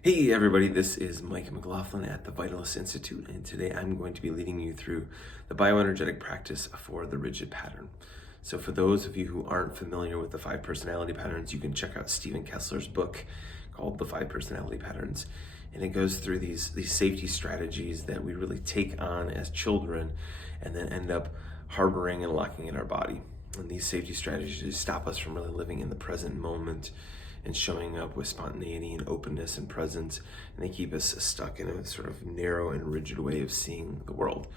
Hey everybody, this is Mike McLaughlin at the Vitalist Institute, and today I'm going to be leading you through the bioenergetic practice for the rigid pattern. So for those of you who aren't familiar with the 5 personality patterns, you can check out Stephen Kessler's book called The 5 Personality Patterns. And it goes through these safety strategies that we really take on as children and then end up harboring and locking in our body. And these safety strategies stop us from really living in the present moment and showing up with spontaneity and openness and presence, and they keep us stuck in a sort of narrow and rigid way of seeing the world.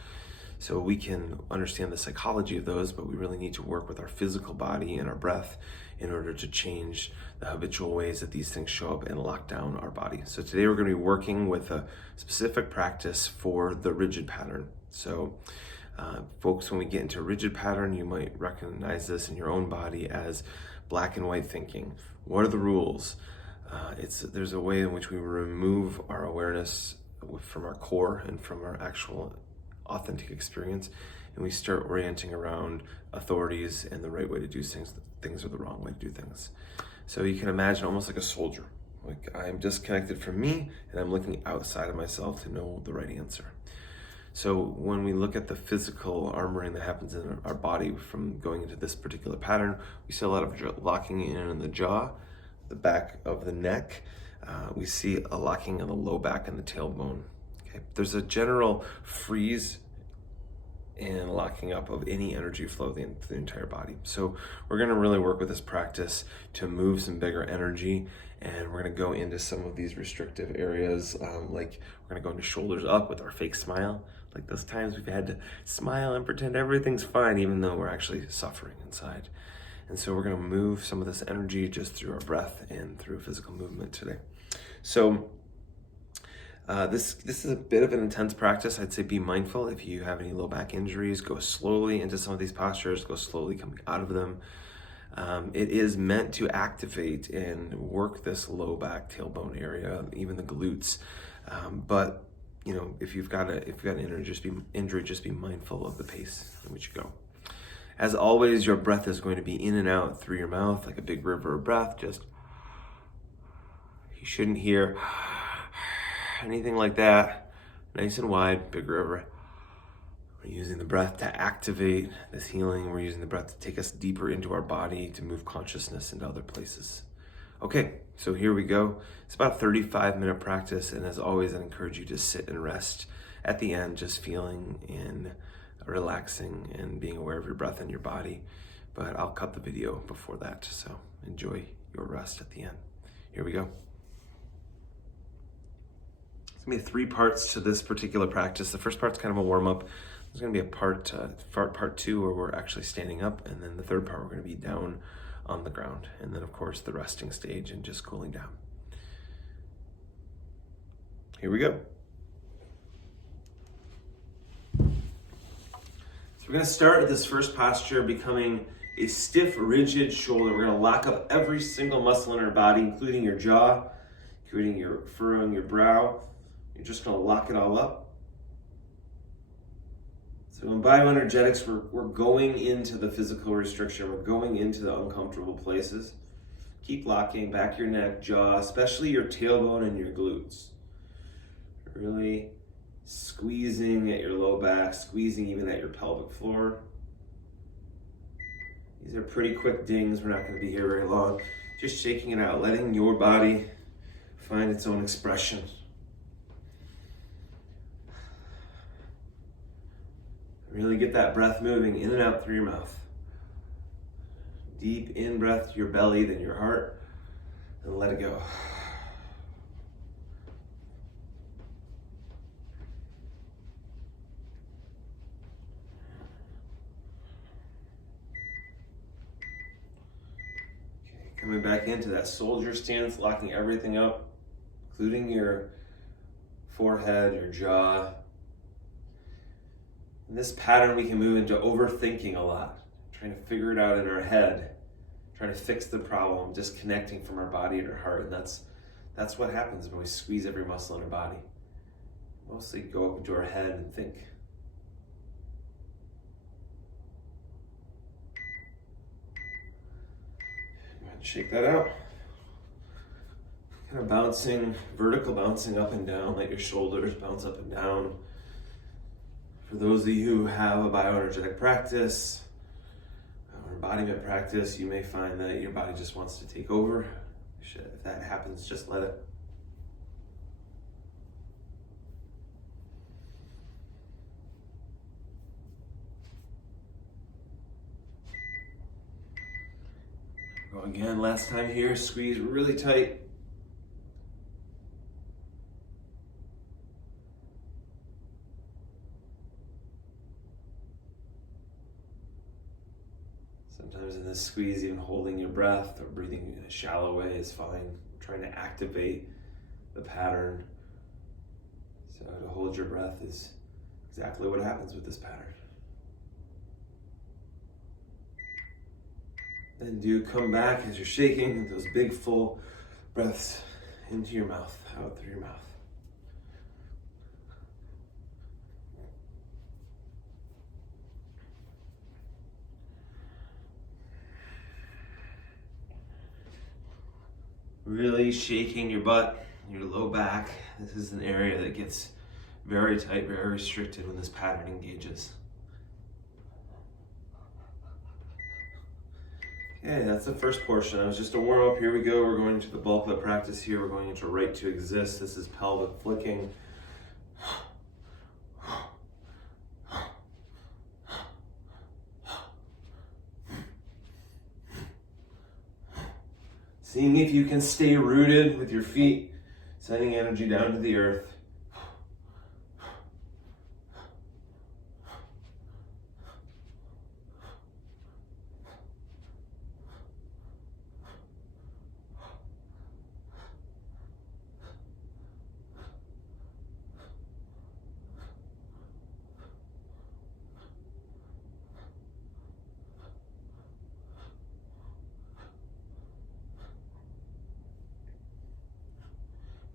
So we can understand the psychology of those, but we really need to work with our physical body and our breath in order to change the habitual ways that these things show up and lock down our body. So today we're going to be working with a specific practice for the rigid pattern. So folks, when we get into a rigid pattern, you might recognize this in your own body as black and white thinking. What are the rules? There's a way in which we remove our awareness from our core and from our actual authentic experience, and we start orienting around authorities and the right way to do things. Things are the wrong way to do things. So you can imagine almost like a soldier. Like I'm disconnected from me, and I'm looking outside of myself to know the right answer. So when we look at the physical armoring that happens in our body from going into this particular pattern, we see a lot of locking in the jaw, the back of the neck. We see a locking of the low back and the tailbone. Okay? There's a general freeze and locking up of any energy flow through the entire body. So we're going to really work with this practice to move some bigger energy, and we're going to go into some of these restrictive areas, like we're going to go into shoulders up with our fake smile. Like those times we've had to smile and pretend everything's fine, even though we're actually suffering inside. And so we're going to move some of this energy just through our breath and through physical movement today. So this is a bit of an intense practice. I'd say be mindful. If you have any low back injuries, go slowly into some of these postures, go slowly coming out of them. It is meant to activate and work this low back tailbone area, even the glutes. But you know, if you've got an injury, just be mindful of the pace in which you go. As always, your breath is going to be in and out through your mouth like a big river of breath. Just you shouldn't hear anything like that. Nice and wide, big river. We're using the breath to activate this healing. We're using the breath to take us deeper into our body, to move consciousness into other places. Okay, so here we go. It's about a 35-minute practice, and as always, I encourage you to sit and rest at the end, just feeling and relaxing and being aware of your breath and your body. But I'll cut the video before that, so enjoy your rest at the end. Here we go. There's gonna be 3 parts to this particular practice. The first part's kind of a warm-up. There's gonna be a part 2 where we're actually standing up, and then the third part we're gonna be down on the ground, and then of course the resting stage and just cooling down. Here we go. So we're going to start with this first posture becoming a stiff, rigid shoulder. We're going to lock up every single muscle in our body, including your jaw, including your furrowing your brow. You're just going to lock it all up. So in bioenergetics, we're going into the physical restriction. We're going into the uncomfortable places. Keep locking back your neck, jaw, especially your tailbone and your glutes. Really squeezing at your low back, squeezing even at your pelvic floor. These are pretty quick dings. We're not going to be here very long. Just shaking it out, letting your body find its own expression. Really get that breath moving in and out through your mouth. Deep in breath to your belly, then your heart, and let it go. Okay, coming back into that soldier stance, locking everything up, including your forehead, your jaw. In this pattern, we can move into overthinking a lot, trying to figure it out in our head, trying to fix the problem, disconnecting from our body and our heart. And that's what happens when we squeeze every muscle in our body. Mostly go up into our head and think. Go ahead and shake that out. Kind of bouncing, vertical bouncing up and down, let your shoulders bounce up and down. For those of you who have a bioenergetic practice or embodiment practice, you may find that your body just wants to take over. If that happens, just let it. Go again, last time here, squeeze really tight. Sometimes in this squeeze, even holding your breath or breathing in a shallow way is fine. Trying to activate the pattern. So to hold your breath is exactly what happens with this pattern. Then do come back as you're shaking, those big full breaths into your mouth, out through your mouth. Really shaking your butt, your low back. This is an area that gets very tight, very restricted when this pattern engages. Okay, that's the first portion. That was just a warm up. Here we go. We're going into the bulk of the practice here. We're going into right to exist. This is pelvic flicking. Seeing if you can stay rooted with your feet, sending energy down to the earth.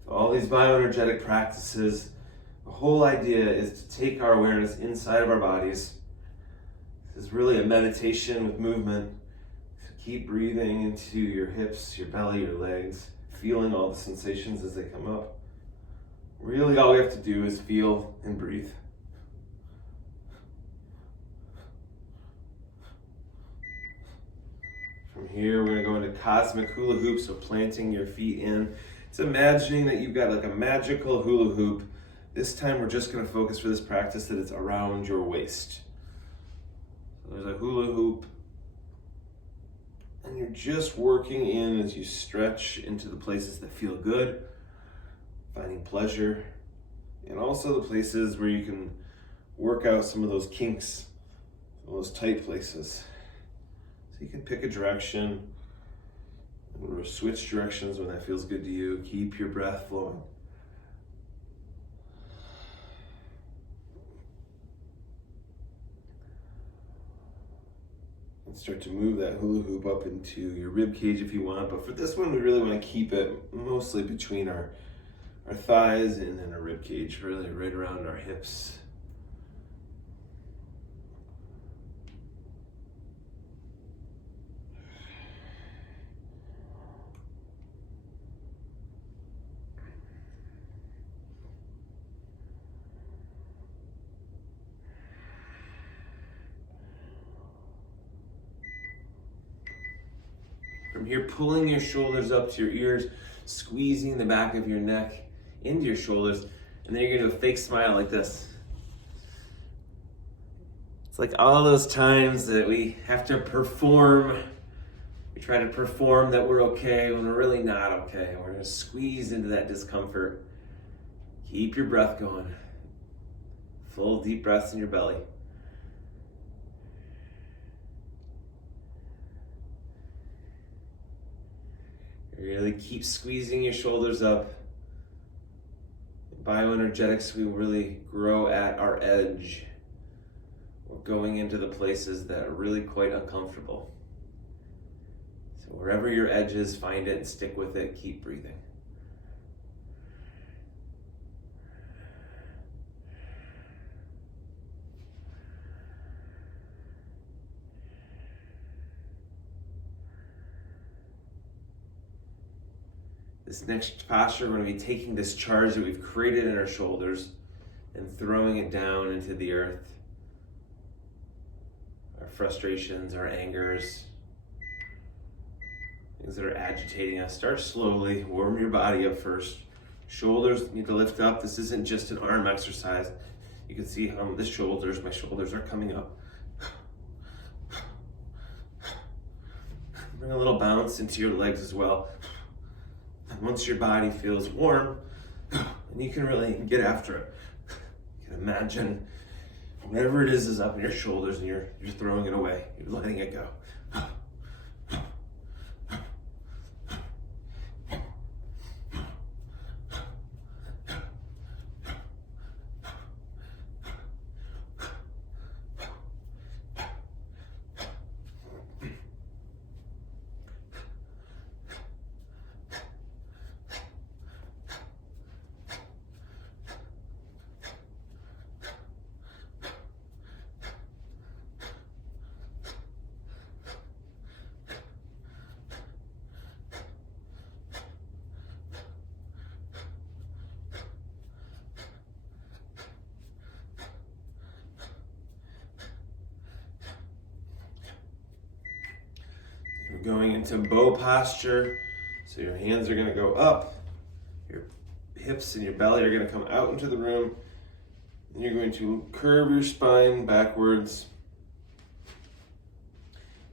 All these bioenergetic practices, the whole idea is to take our awareness inside of our bodies. This is really a meditation with movement. So keep breathing into your hips, your belly, your legs, feeling all the sensations as they come up. Really all we have to do is feel and breathe. From here, we're going to go into cosmic hula hoop, so planting your feet in. It's imagining that you've got like a magical hula hoop. This time we're just going to focus for this practice that it's around your waist. So there's a hula hoop. And you're just working in as you stretch into the places that feel good, finding pleasure, and also the places where you can work out some of those kinks, some of those tight places. So you can pick a direction, or switch directions when that feels good to you. Keep your breath flowing. And start to move that hula hoop up into your rib cage if you want, but for this one we really want to keep it mostly between our thighs and then our rib cage, really right around our hips. From here, pulling your shoulders up to your ears, squeezing the back of your neck into your shoulders, and then you're gonna do a fake smile like this. It's like all those times that we have to perform. We try to perform that we're okay when we're really not okay. We're gonna squeeze into that discomfort. Keep your breath going. Full deep breaths in your belly. Really keep squeezing your shoulders up. In bioenergetics, we really grow at our edge. We're going into the places that are really quite uncomfortable. So wherever your edge is, find it and stick with it. Keep breathing. The This next posture, we're going to be taking this charge that we've created in our shoulders and throwing it down into the earth. Our frustrations, our angers, things that are agitating us. Start slowly, warm your body up first. Shoulders need to lift up. This isn't just an arm exercise. You can see how my shoulders are coming up. Bring a little bounce into your legs as well. And once your body feels warm, and you can really get after it. You can imagine whatever it is up in your shoulders and you're throwing it away. You're letting it go. We're going into bow posture. So your hands are going to go up. Your hips and your belly are going to come out into the room. And you're going to curve your spine backwards.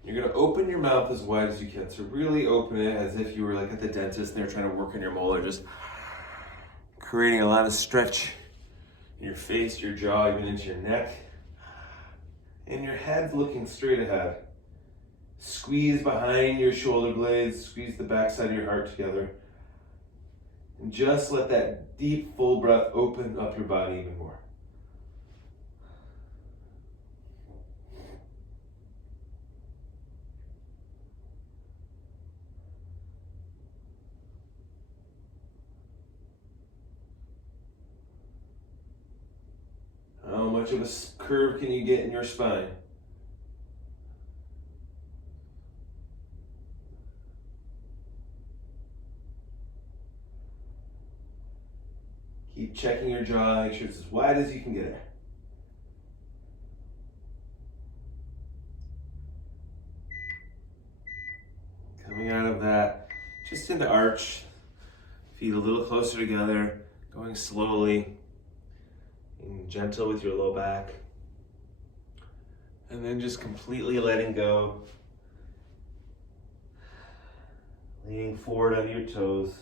You're going to open your mouth as wide as you can. So really open it as if you were like at the dentist and they're trying to work on your molar. Just creating a lot of stretch in your face, your jaw, even into your neck. And your head's looking straight ahead. Squeeze behind your shoulder blades, squeeze the backside of your heart together. And just let that deep, full breath open up your body even more. How much of a curve can you get in your spine? Keep checking your jaw, make sure it's as wide as you can get it. Coming out of that, just into arch, feet a little closer together, going slowly, being gentle with your low back. And then just completely letting go. Leaning forward on your toes,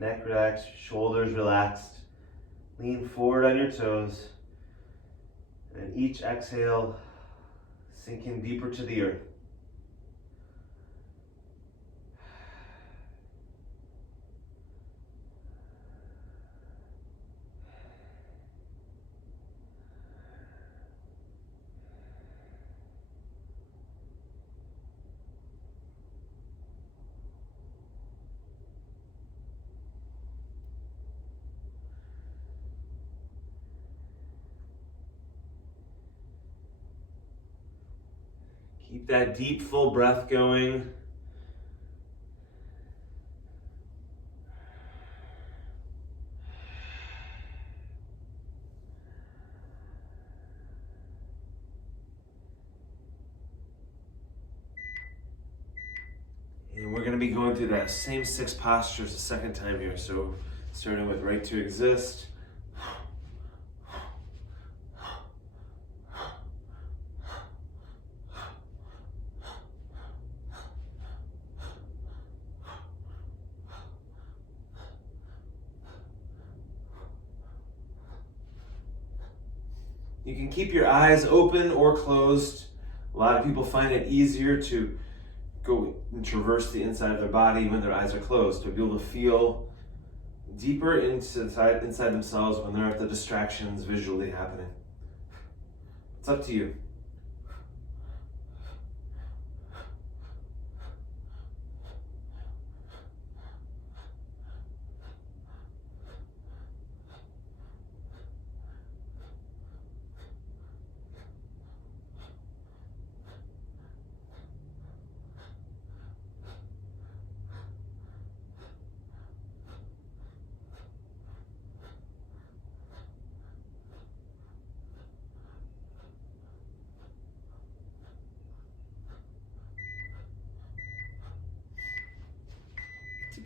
neck relaxed, shoulders relaxed. Lean forward on your toes, and each exhale, sinking deeper to the earth. Keep that deep, full breath going. And we're going to be going through that same 6 postures a second time here. So starting with right to exist. You can keep your eyes open or closed. A lot of people find it easier to go and traverse the inside of their body when their eyes are closed, to be able to feel deeper inside themselves when there aren't the distractions visually happening. It's up to you.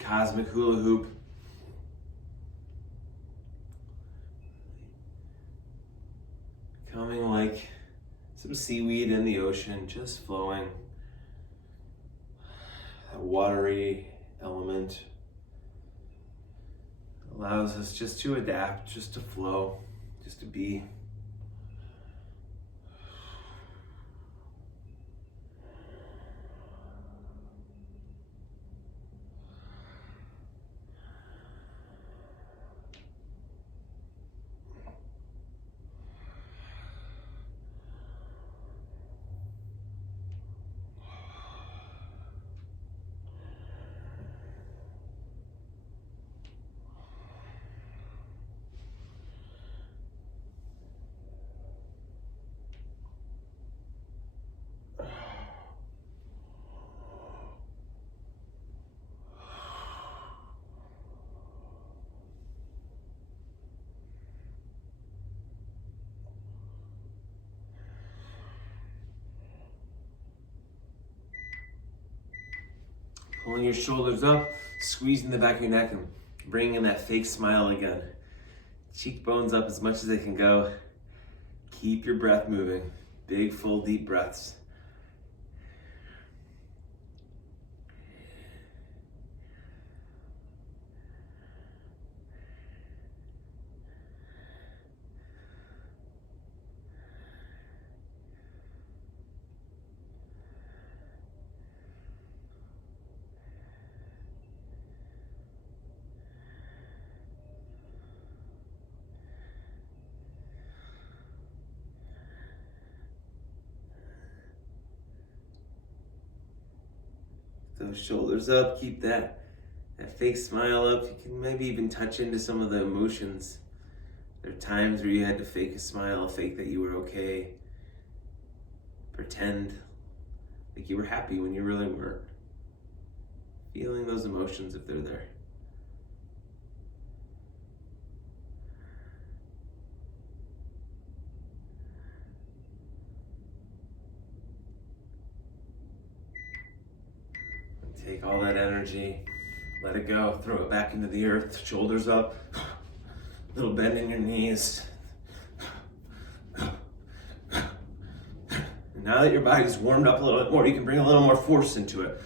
cosmic hula hoop. Coming like some seaweed in the ocean, just flowing. That watery element allows us just to adapt, just to flow, just to be. Pulling your shoulders up, squeezing the back of your neck and bringing in that fake smile again. Cheekbones up as much as they can go. Keep your breath moving. Big, full, deep breaths. Those shoulders up, keep that fake smile up. You can maybe even touch into some of the emotions. There are times where you had to fake a smile, fake that you were okay. Pretend like you were happy when you really weren't. Feeling those emotions if they're there. Take all that energy, let it go, throw it back into the earth, shoulders up, little bend in your knees. And now that your body's warmed up a little bit more, you can bring a little more force into it.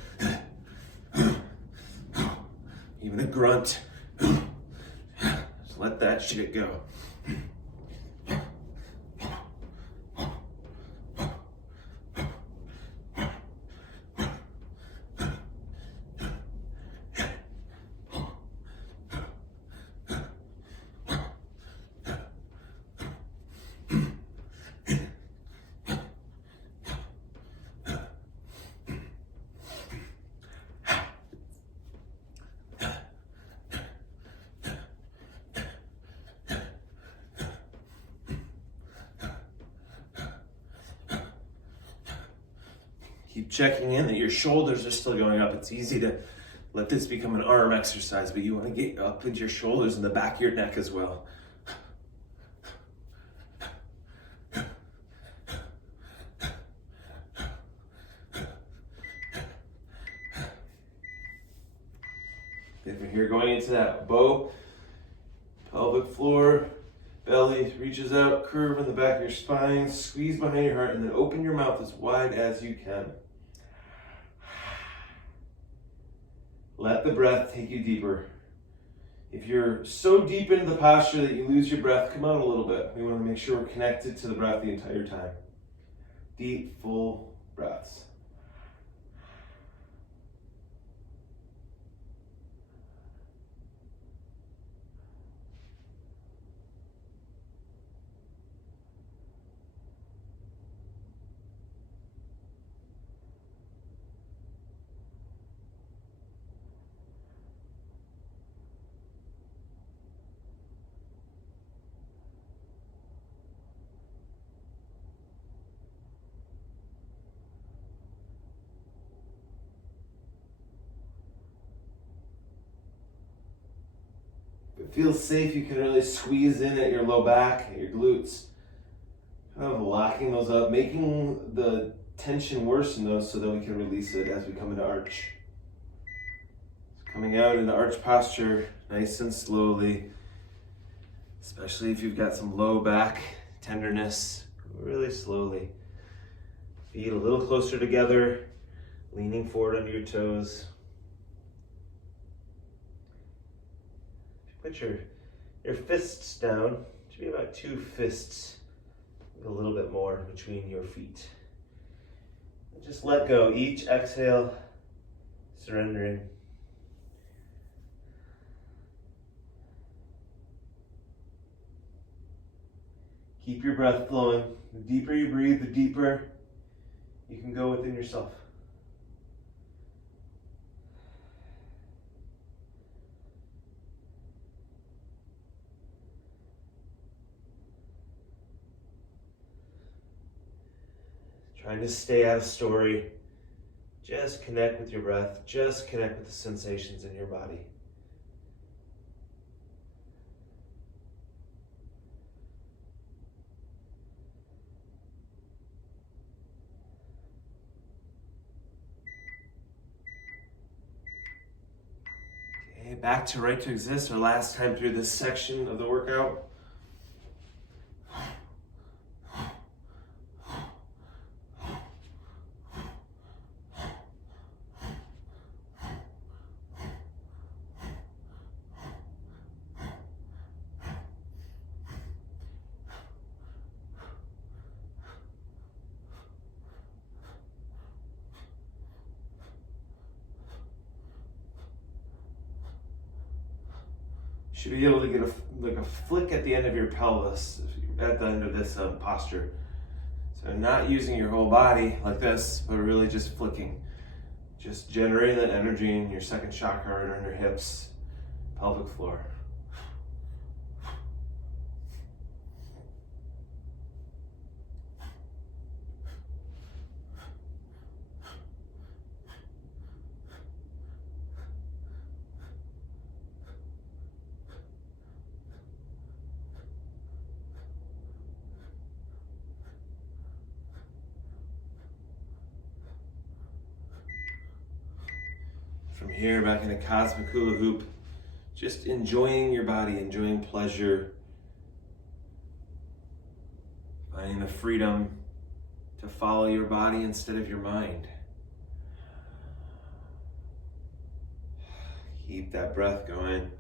Even a grunt. Just let that shit go. Keep checking in that your shoulders are still going up. It's easy to let this become an arm exercise, but you want to get up into your shoulders and the back of your neck as well. If you're here going into that bow, pelvic floor, belly reaches out, curve in the back of your spine, squeeze behind your heart, and then open your mouth as wide as you can. Let the breath take you deeper. If you're so deep into the posture that you lose your breath, come out a little bit. We want to make sure we're connected to the breath the entire time. Deep, full breaths. If it feels safe, you can really squeeze in at your low back, at your glutes. Kind of locking those up, making the tension worse in those so that we can release it as we come into arch. So Coming out into arch posture, nice and slowly, especially if you've got some low back tenderness, really slowly. Feet a little closer together, leaning forward under your toes. Put your fists down. Should be about 2 fists, a little bit more between your feet. And just let go. Each exhale, surrendering. Keep your breath flowing. The deeper you breathe, the deeper you can go within yourself. Trying to stay out of story. Just connect with your breath. Just connect with the sensations in your body. Okay, back to right to exist, our last time through this section of the workout. Should be able to get a flick at the end of your pelvis at the end of this posture. So not using your whole body like this, but really just flicking. Just generating that energy in your second chakra right on your hips, pelvic floor. From here, back in a cosmic hula hoop, just enjoying your body, enjoying pleasure, finding the freedom to follow your body instead of your mind. Keep that breath going.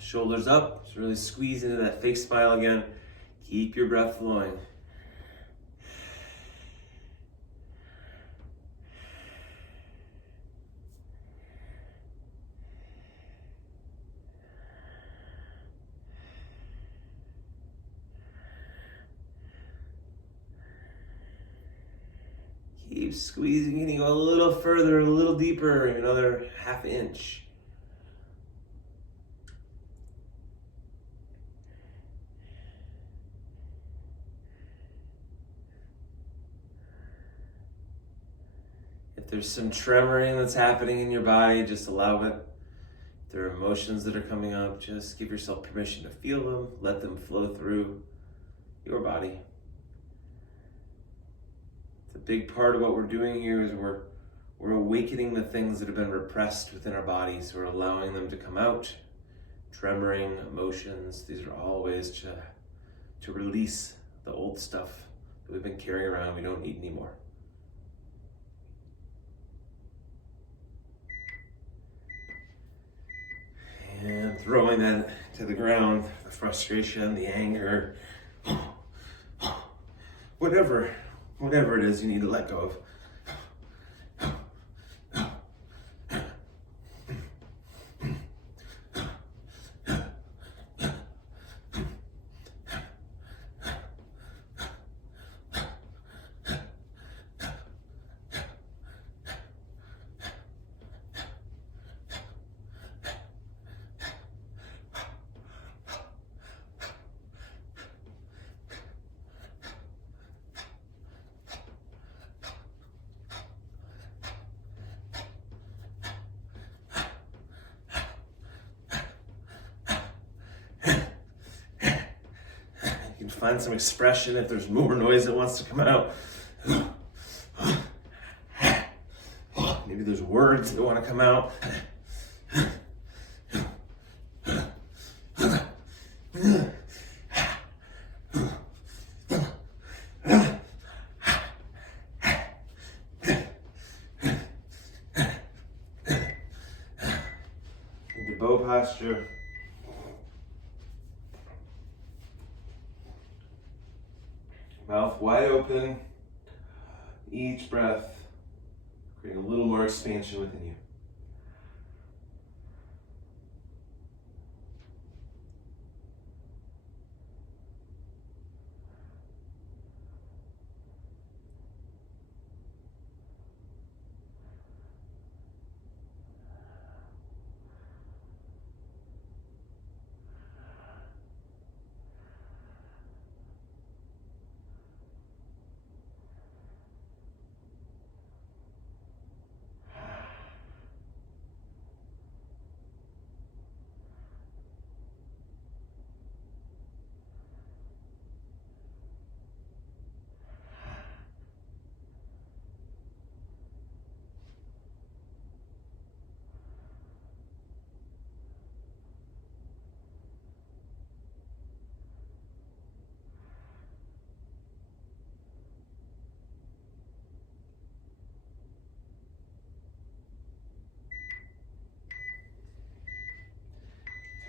Shoulders up, just really squeeze into that fake smile again. Keep your breath flowing. Keep squeezing in, you go a little further, a little deeper, another half inch. If there's some tremoring that's happening in your body, just allow it. If there are emotions that are coming up, just give yourself permission to feel them, let them flow through your body. The big part of what we're doing here is we're awakening the things that have been repressed within our bodies. We're allowing them to come out. Tremoring, emotions, these are all ways to release the old stuff that we've been carrying around we don't need anymore. And throwing that to the ground, the frustration, the anger, whatever it is you need to let go of. Find some expression if there's more noise that wants to come out. Maybe there's words that want to come out. The bow posture. Mouth wide open, each breath, creating a little more expansion within you.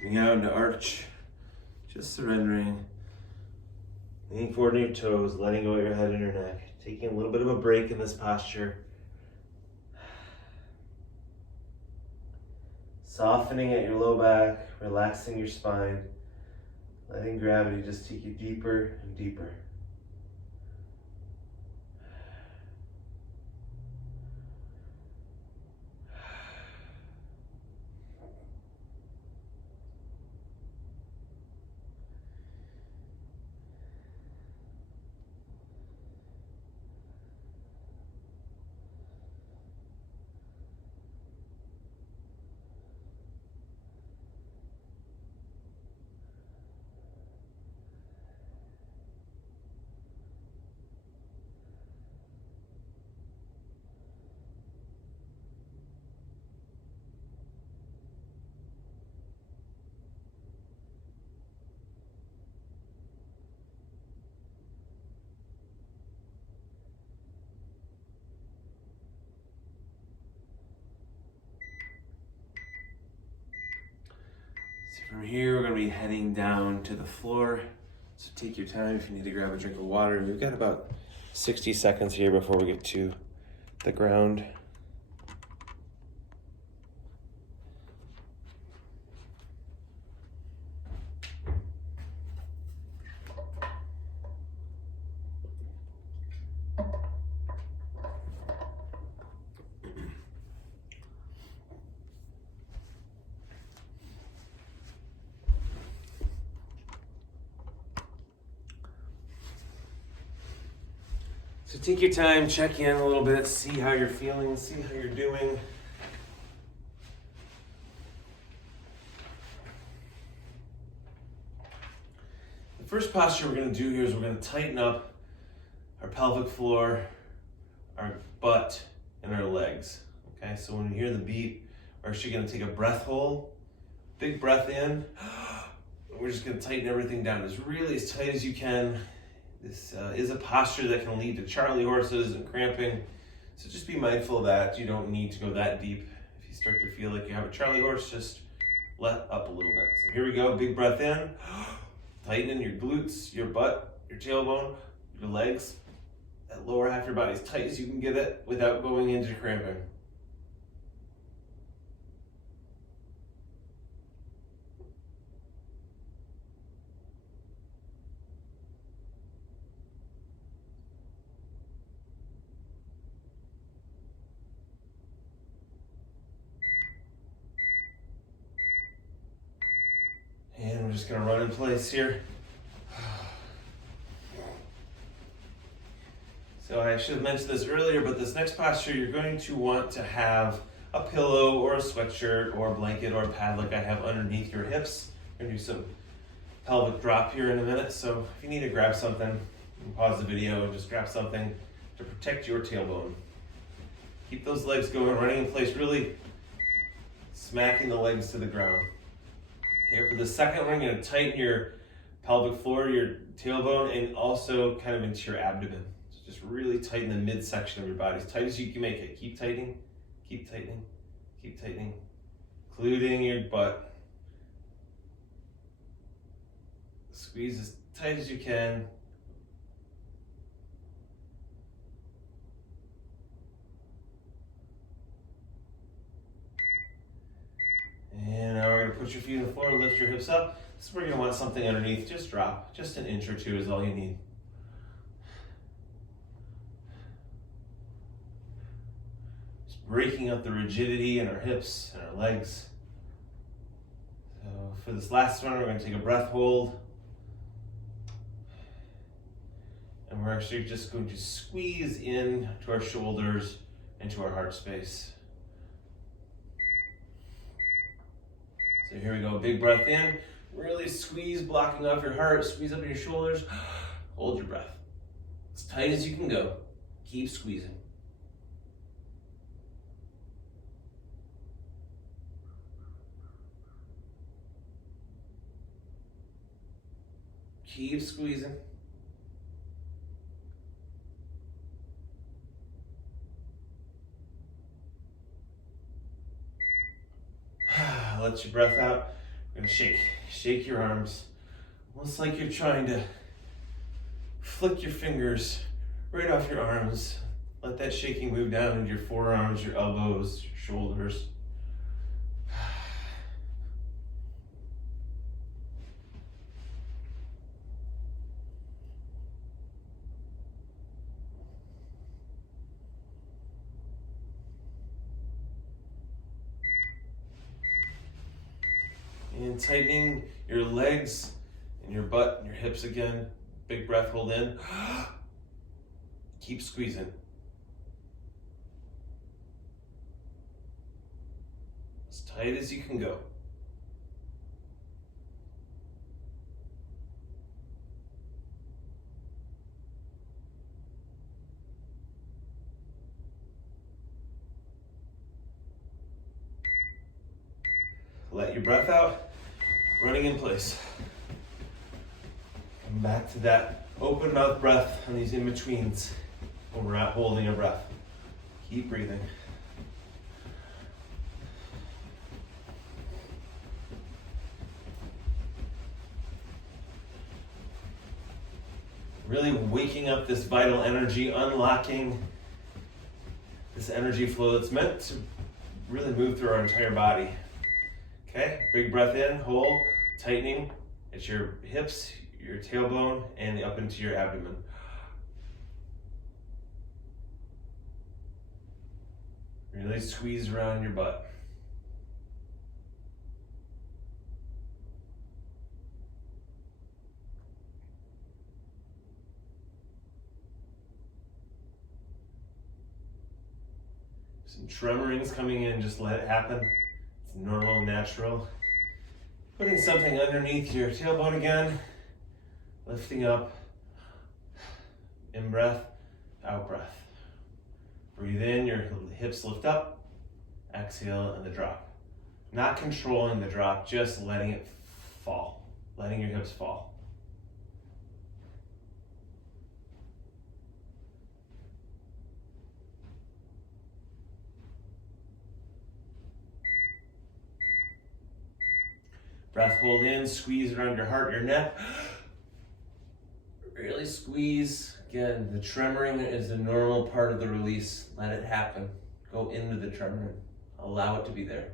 Coming out into arch, just surrendering. Leaning forward on your toes, letting go of your head and your neck. Taking a little bit of a break in this posture. Softening at your low back, relaxing your spine. Letting gravity just take you deeper and deeper. From here, we're going to be heading down to the floor. So take your time if you need to grab a drink of water. We've got about 60 seconds here before we get to the ground. So take your time, check in a little bit, see how you're feeling, see how you're doing. The first posture we're going to do here is we're going to tighten up our pelvic floor, our butt, and our legs. Okay, so when you hear the beat, we're actually going to take a breath hold, big breath in. We're just going to tighten everything down as really as tight as you can. This is a posture that can lead to Charlie horses and cramping. So just be mindful of that. You don't need to go that deep. If you start to feel like you have a Charlie horse, just let up a little bit. So here we go, big breath in, tightening your glutes, your butt, your tailbone, your legs, that lower half of your body as tight as you can get it without going into cramping. And we're just gonna run in place here. So I should have mentioned this earlier, but this next posture, you're going to want to have a pillow or a sweatshirt or a blanket or a pad like I have underneath your hips. I'm gonna do some pelvic drop here in a minute. So if you need to grab something, you can pause the video and just grab something to protect your tailbone. Keep those legs going, running in place, really smacking the legs to the ground. Here for the second one, you're gonna tighten your pelvic floor, your tailbone, and also kind of into your abdomen. So just really tighten the midsection of your body, as tight as you can make it. Keep tightening, keep tightening, keep tightening, including your butt. Squeeze as tight as you can. And now we're gonna put your feet on the floor, lift your hips up. This is where you're gonna want something underneath. Just drop, just an inch or two is all you need. Just breaking up the rigidity in our hips and our legs. So for this last one, we're gonna take a breath hold. And we're actually just going to squeeze in to our shoulders and to our heart space. So here we go, big breath in. Really squeeze, blocking off your heart, squeeze up your shoulders. Hold your breath. As tight as you can go. Keep squeezing. Keep squeezing. Let your breath out. We're gonna shake your arms. Almost like you're trying to flick your fingers right off your arms. Let that shaking move down into your forearms, your elbows, your shoulders. And tightening your legs and your butt and your hips again. Big breath, hold in. Keep squeezing. As tight as you can go. Let your breath out. Running in place. Come back to that open mouth breath on these in-betweens when we're not holding our breath. Keep breathing. Really waking up this vital energy, unlocking this energy flow that's meant to really move through our entire body. Okay, big breath in, hold, tightening at your hips, your tailbone, and up into your abdomen. Really squeeze around your butt. Some tremorings coming in, just let it happen. It's normal and natural. Putting something underneath your tailbone again, lifting up, in breath, out breath. Breathe in, your hips lift up, exhale, and the drop. Not controlling the drop, just letting it fall, letting your hips fall. Breath hold in, squeeze around your heart, your neck. Really squeeze. Again, the tremoring is a normal part of the release. Let it happen. Go into the tremoring. Allow it to be there.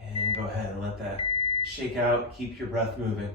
And go ahead and let that shake out. Keep your breath moving.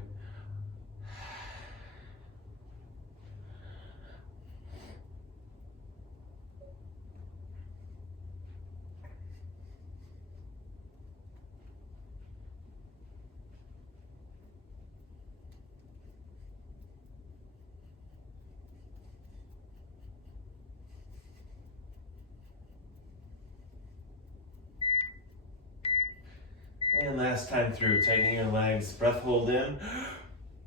And last time through, tightening your legs, breath hold in,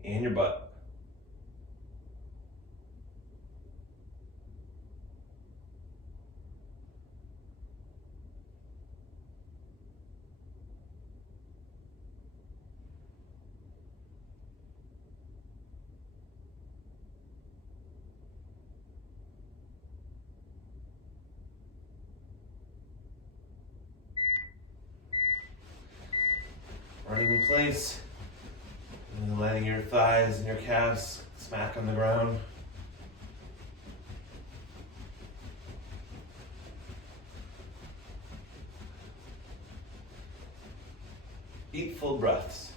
and your butt. Running in place, and then letting your thighs and your calves smack on the ground. Deep, full breaths.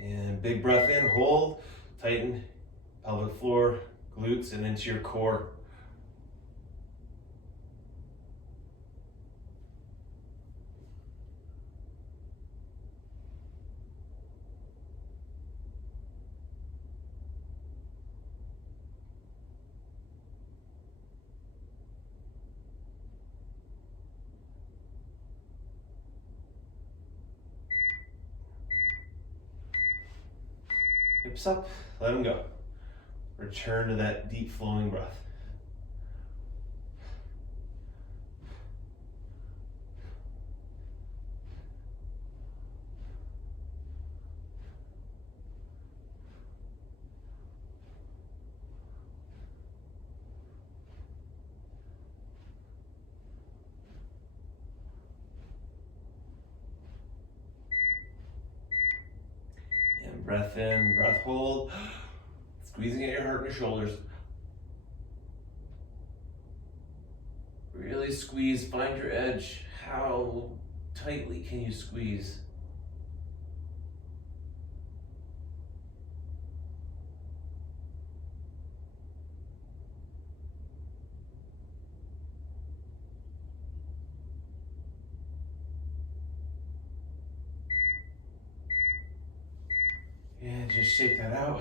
And big breath in, hold, tighten pelvic floor, glutes, and into your core. Hips up, let them go. Return to that deep flowing breath. And breath in, breath hold. Squeezing at your heart and your shoulders. Really squeeze, find your edge. How tightly can you squeeze? And just shake that out.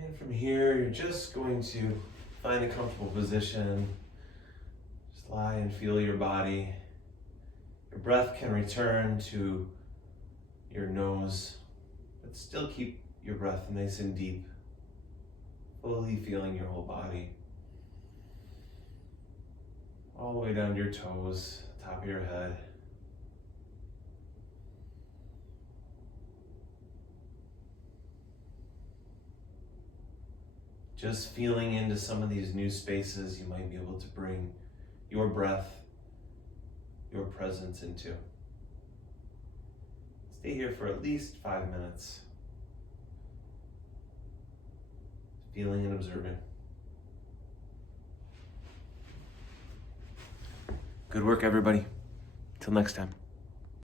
And from here, you're just going to find a comfortable position. Just lie and feel your body. Your breath can return to your nose, but still keep your breath nice and deep, fully feeling your whole body. All the way down to your toes, top of your head. Just feeling into some of these new spaces you might be able to bring your breath, your presence into. Stay here for at least 5 minutes. Feeling and observing. Good work, everybody. Till next time.